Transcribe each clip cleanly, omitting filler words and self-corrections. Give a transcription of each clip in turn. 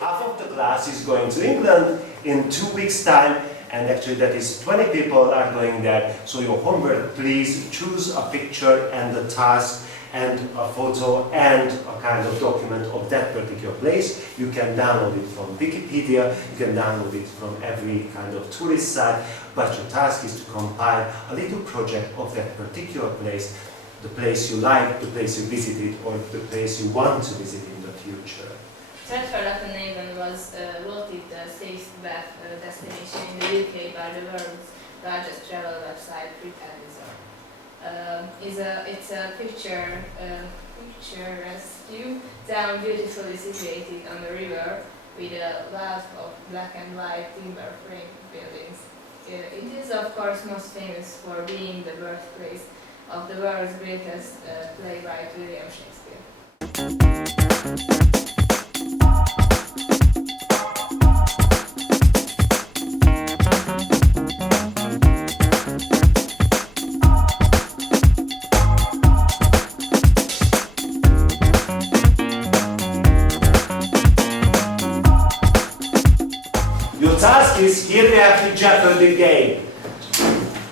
half of the class is going to England in 2 weeks' time, and actually that is 20 people are going there. So your homework, please choose a picture and a task and a photo and a kind of document of that particular place. You can download it from Wikipedia, you can download it from every kind of tourist site, but your task is to compile a little project of that particular place, the place you like, the place you visited, or the place you want to visit in the future. Henceforth was voted the 6th best destination in the UK by the world's largest travel website, TripAdvisor. It's a picturesque town beautifully situated on the river with a wealth of black and white timber frame buildings. It is of course most famous for being the birthplace of the world's greatest playwright William Shakespeare. Your task is, here we have the Jeopardy game.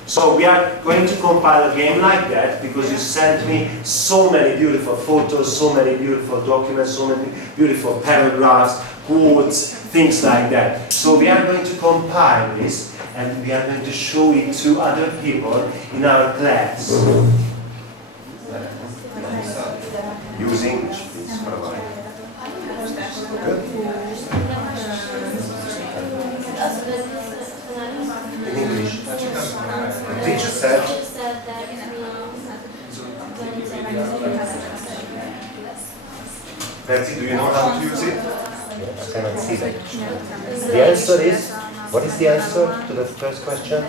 So we are going to compile a game like that because you sent me so many beautiful photos, so many beautiful documents, so many beautiful paragraphs, quotes, things like that. So we are going to compile this and we are going to show it to other people in our class. Use English, please, for a while. Good. In English. The teacher said. Betsy, do you know how to use it? I cannot see that. The answer is, what is the answer to the first question?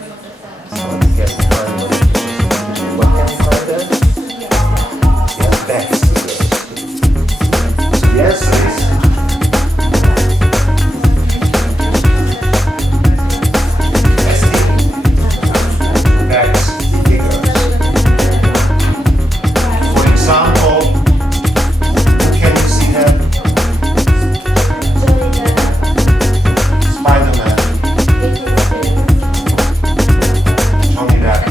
What can we find there? Yes, backs. The answer is Spider-Man. Johnny Depp.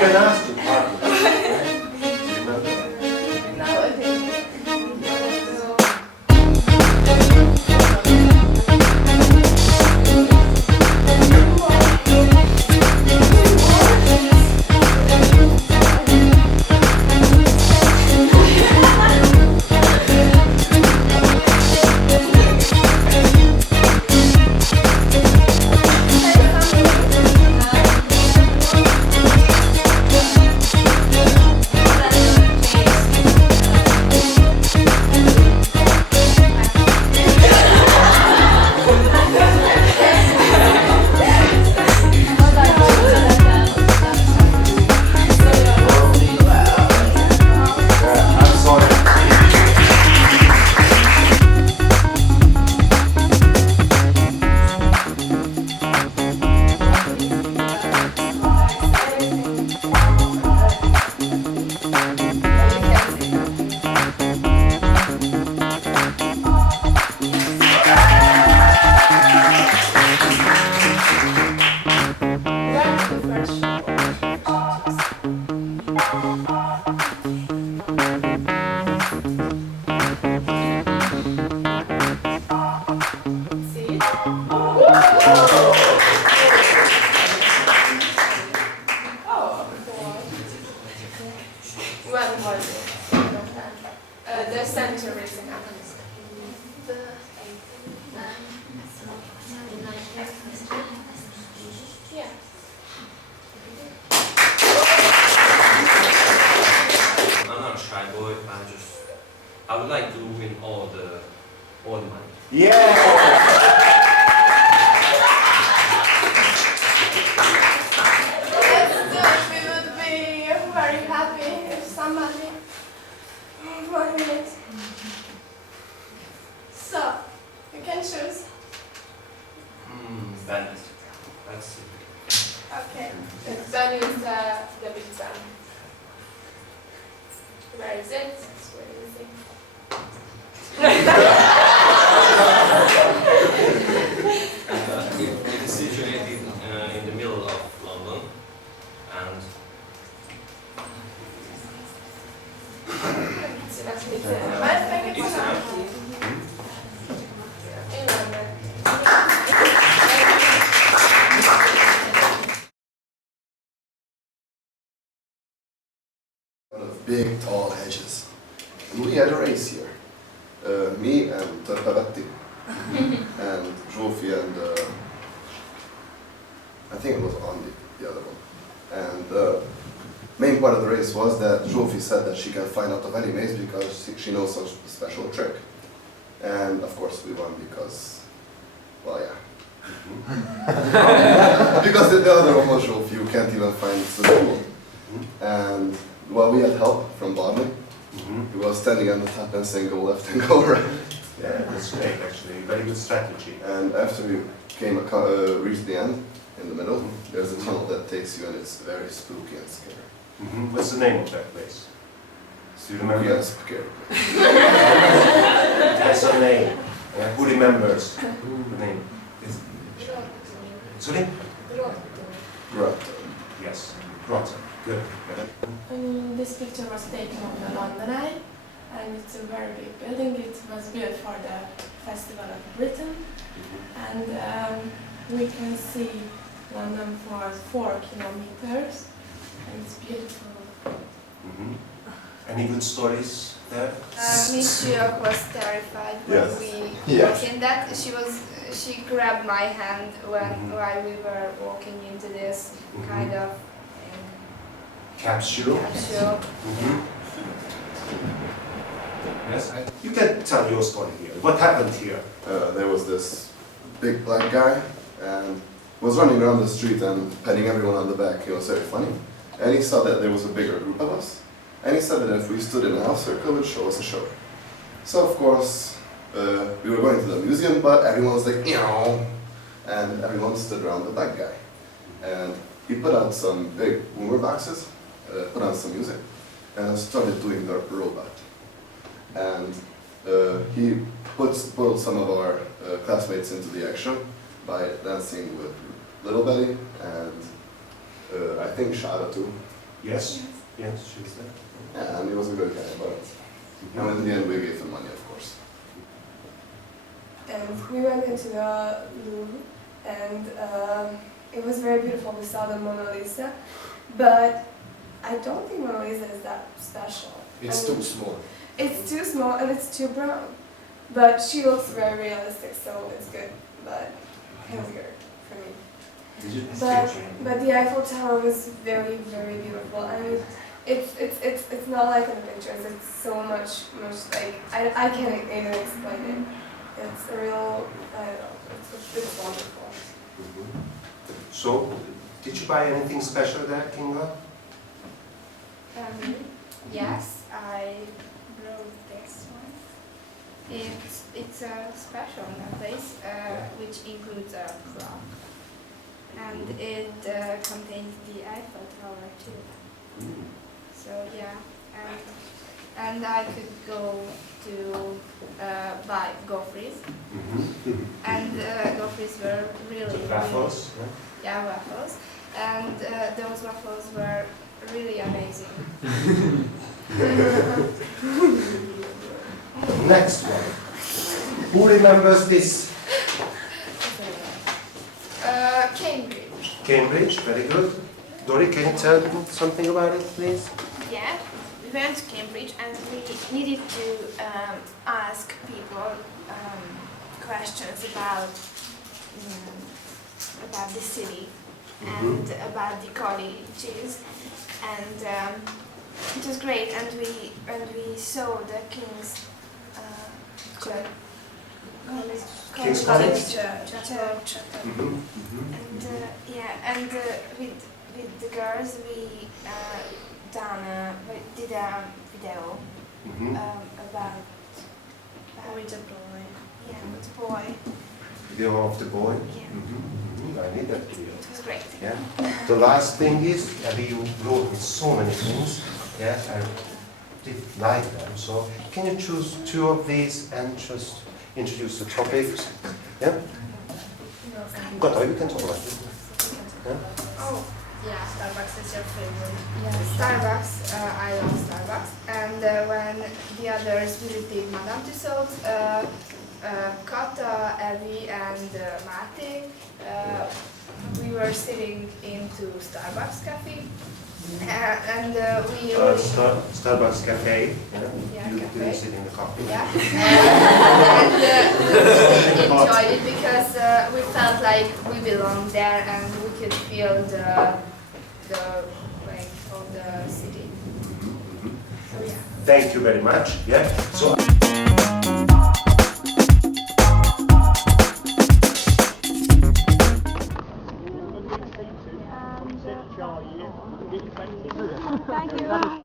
can ask to partner. Remember? Now I think. I'm sorry. When was it? The century is in Yeah. I'm not a shy boy. I would like to win all the money. Yeah! We would be very happy if somebody. 1 minute. So, you can choose. Bandit. That's it. Okay. Ben is the big Ben. Where is it? Where is it? It is situated in the middle of London, and I think it's enough. In London. Of big, tall hedges. And we had a race here. Me and Tarnai and Zsófi and I think it was Andy, the other one. And the main part of the race was that Zsófi said that she can find out of any maze because she knows some special trick. And of course we won because, well, yeah. Because the other one was Zsófi, you can't even find the tool. And well, we had help from Broadens. He was standing on the top and saying go left and go right. Yeah, that's great actually. Very good strategy. And after we reached the end, in the middle, there's a tunnel that takes you and it's very spooky and scary. What's the name of that place? Do you remember? Yeah, scary. That's a name. Yeah, who remembers? The name. Sorry? Grotto. Yes. Grotto. Good. This picture was taken on the Tarnai, and it's a very big building. It was built for the Festival of Britain, and we can see London for 4 kilometers, and it's beautiful. Any good stories there? Miss York was terrified when Yes. we Yeah. walked in that. She grabbed my hand while we were walking into this kind of Capsule. capsule. Yes. You can tell your story here. What happened here? There was this big black guy and was running around the street and patting everyone on the back. He was very funny. And he saw that there was a bigger group of us. And he said that if we stood in a half circle, it would show us a show. So of course, we were going to the museum, but everyone was like, "Eow," and everyone stood around the black guy. And he put out some big boomer boxes, put on some music, and started doing the robot. And he pulled some of our classmates into the action by dancing with Little Belly and I think Shada too. Yes? Yes, she's there. Yeah, and he was a good guy, but and in the end we gave him money, of course. And we went into the Louvre, and it was very beautiful. We saw the Mona Lisa, but I don't think Mona Lisa is that special. It's I mean, too small. It's too small and it's too brown. But she looks very realistic, so it's good. But it was good for me. Did you But the Eiffel Tower was very, very beautiful. I mean, it's not like in the pictures. It's so much like I can't even explain it. It's a real, I don't know. It's wonderful. So, did you buy anything special there, Kinga? Yes, I wrote this one. It's a special necklace which includes a clock, and it contains the Eiffel Tower too. So yeah, and I could go to buy gofries, and gofries were really Raffles? yeah, waffles, and those waffles were really amazing. Next one. Who remembers this? Cambridge. Cambridge, very good. Dori, can you tell me something about it, please? Yeah, we went to Cambridge and we needed to ask people questions about the city and about the colleges, and it was great. And we saw the King's King's College? Church. And and with the girls we did a video about with a boy. with the boy. Video of the boy? Yeah, I need that video. it was great. Yeah. The last thing is, you wrote me so many things. Yeah, I did like them. So, can you choose two of these and just introduce the topics? Yeah? Got you can talk about it. Yeah? Oh, Yeah, Starbucks is your favorite. yeah, Starbucks. I love Starbucks. And when the others visited Madame Tussauds, Kata, Evie, and Mate, we were sitting into Starbucks cafe, and we Starbucks cafe. Yeah, You cafe. didn't sit in the coffee. yeah, and we enjoyed it because we felt like we belonged there and we could feel the like of the city. So yeah. Thank you very much. Yeah. So. Thank you.